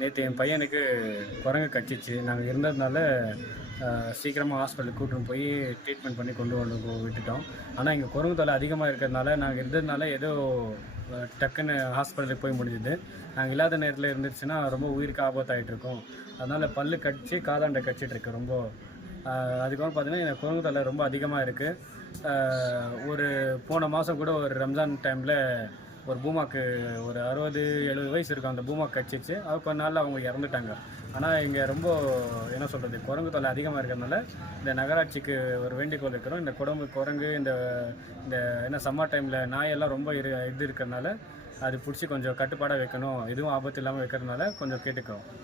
நேற்று என் பையனுக்கு குரங்கு கடிச்சிச்சு. நாங்கள் இருந்ததுனால சீக்கிரமாக ஹாஸ்பிட்டலுக்கு கூட்டின்னு போய் ட்ரீட்மெண்ட் பண்ணி கொண்டு வந்து விட்டுட்டோம். ஆனால் இங்கே குரங்கு தொல்லை அதிகமாக இருக்கிறதுனால நாங்கள் இருந்ததுனால ஏதோ டக்குன்னு ஹாஸ்பிட்டலுக்கு போய் முடிஞ்சுது. நாங்கள் இல்லாத நேரத்தில் இருந்துச்சுன்னா ரொம்ப உயிருக்கு ஆபத்தாகிட்டு இருக்கோம். அதனால் பல்லு கடிச்சு காதாண்டை கடிச்சிட்ருக்கு ரொம்ப. அதுக்கப்புறம் பார்த்தீங்கன்னா எனக்கு குரங்கு தொல்லை ரொம்ப அதிகமாக இருக்குது. ஒரு போன மாதம் கூட ஒரு ரம்ஜான் டைமில் ஒரு பூமாக்கு ஒரு 60-70 வயசு இருக்கும். அந்த பூமாக்கு கடிச்சிச்சு. அது கொஞ்ச நாளில் அவங்க இறந்துட்டாங்க. ஆனால் இங்கே ரொம்ப என்ன சொல்கிறது, குரங்கு தொல்லை அதிகமாக இருக்கிறதுனால இந்த நகராட்சிக்கு ஒரு வேண்டிக்கோள் இருக்கிறோம். இந்த குரங்கு இந்த இந்த என்ன சம்மர் டைமில் நாயெல்லாம் ரொம்ப இது இருக்கிறதுனால அது பிடிச்சி கொஞ்சம் கட்டுப்பாடாக வைக்கணும், எதுவும் ஆபத்து இல்லாமல் வைக்கிறதுனால கொஞ்சம் கேட்டுக்கிறோம்.